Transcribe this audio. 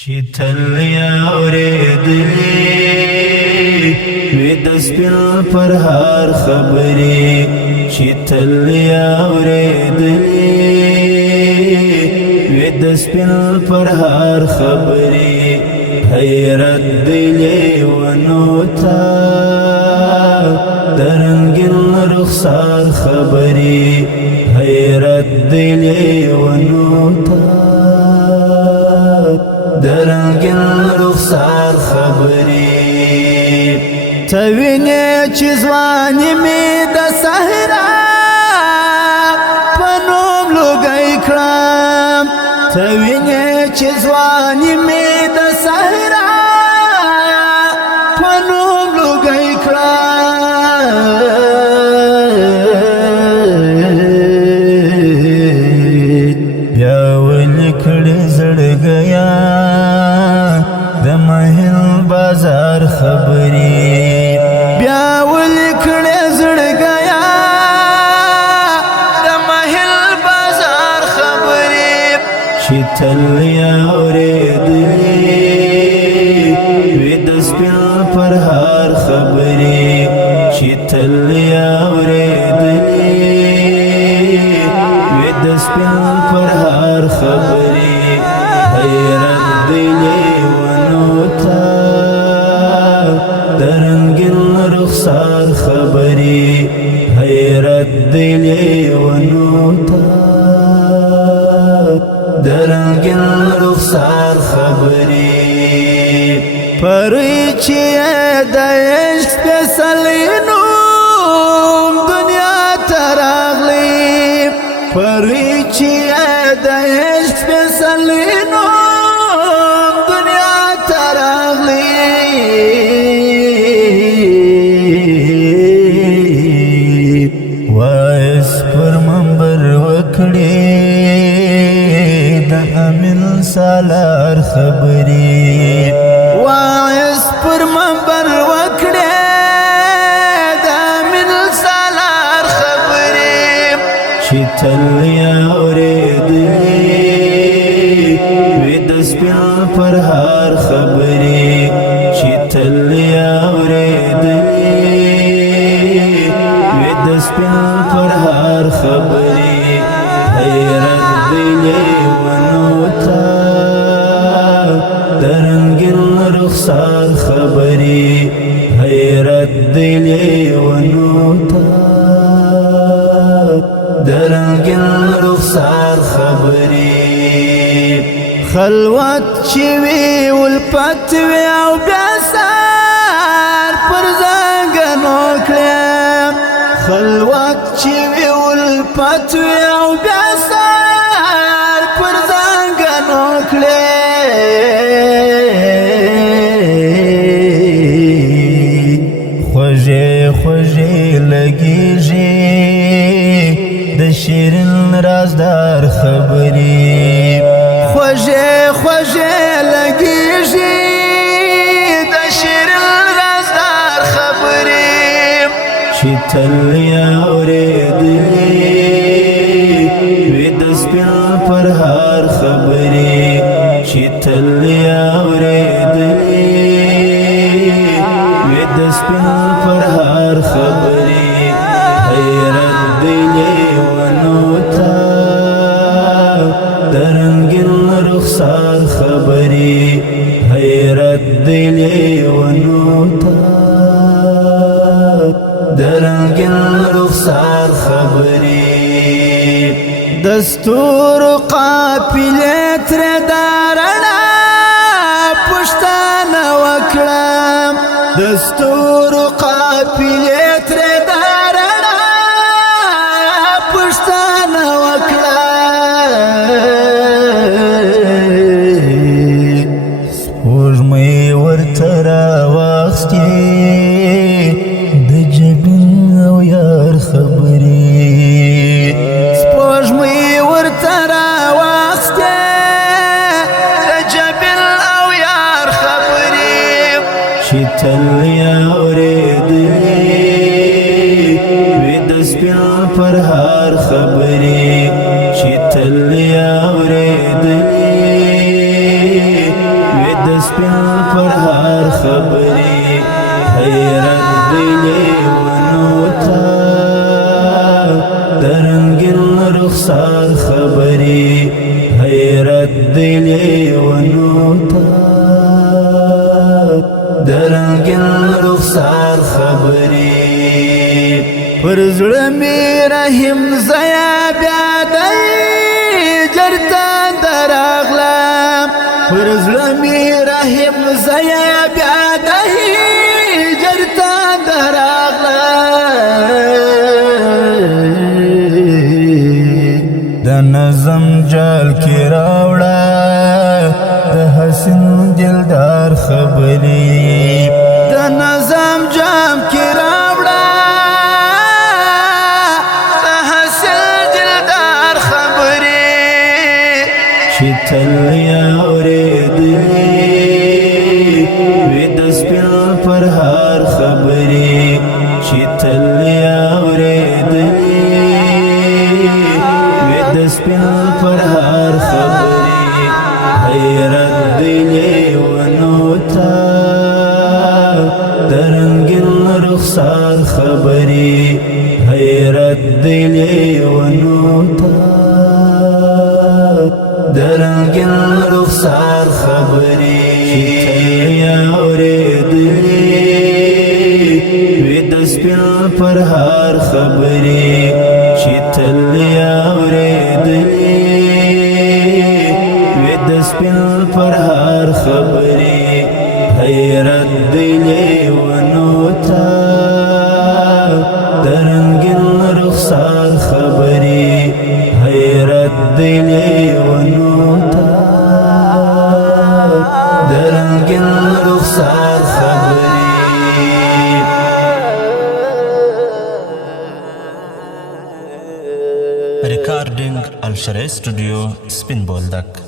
شتل اوریدلی وی د سپین پر هر خبرې شتل اوریدلی وی د سپین پر هر خبرې حیرت دلی ونو تا درنګن رخسار خبرې حیرت دلی ونو تا درنګن رخسار خبرې توینه چې ځواني می د صحرا پنوم لوګی کړم توینه چې ځواني می د صحرا پنوم لوګی کړم بیا ولیکړې زړګیا بازار خبرې بیا ولیکړې زړګیا د محل بازار خبرې شتل اوریدلی وی د سپین پر هر خبرې شتل اوریدلی وی د سپین پر هر خبرې حیرت دلی ونو تا درنګن رخسار خبرې حیرت دلی ونو تا درنګن رخسار خبرې پرې چې د عشق فیصلې نوم دنیا ته راغلی پرې چې د عشق فیصلې نوم دنیا ته راغلی وایس پر منبر وکړې د امین سالار خبرې وایس پر منبر وکړې د امین سالار خبرې شتل اوریدلی وی د سپین پر هر خبرې شتل اوریدلی وی د سپین پر هر خبرې حیرت دلی ونو تا درنګن رخسار خبرې حیرت دلی ونو تا درنګن رخسار خبرې خلوت چې وی ولپت وی او بیا سار پر زنګنو کړم خلوت چې وی ولپت وی او بیا سار پر زنګنو کړم خوږې خوږې لګیږي د شیرین رازدار خبرې خوږې خوږې لګیږي د شیرین رازدار خبرې شتل اوریدلی وی د سپین پر هر خبرې شتل اوریدلی وی د سپین پر هر خبرې حیرت دلی ونو تا درنګن رخسار خبرې حیرت دلی ونو تا درنګن رخسار خبرې دستور قافلې تر دارنا پښتانه وکړم دستور قافلې تر دارنا پښتانه وکړم سپوږمۍ ورته راواخستې د جبین او یار خبرې سپوږمۍ ورته راواخستې د جبین او یار خبرې شتل اوریدلی وی د سپین پر هر خبرې شتل اوریدلی سپین پرهار خبرې حیرت دی لیونو ته د رنګین رخسار خبرې حیرت دی لیونو ته د رنګین رخسار خبرې پر زړه مې رحم زیا بیا دی جرته درغلم پر زړه مې رحم زیا بیا دی جرته درغلم د نظم جال کې راوړه د حسین دلدار خبرې د نظم جام کې راوړه د حسین دلدار خبرې چې تل یې اورېدلې وې د سپین پرهار خبرې چې تل یې اورېدلې وې د سپین پرهار خبرې حیرت دی لیونو ته د رنګین رخسار خبرې حیرت دی لیونو ته د رنګین رخسار خبرې چې تل یې اورېدلې وې د سپین پرهار خبرې چې تل یې اورېدلې وې د سپین پرهار خبرې حیرت دی لیونو ته د رنګین رخسار خبرې حیرت دی لیونو ته د رنګین رخسار خبرې Recording Al Sharai Studio, Spin Boldak.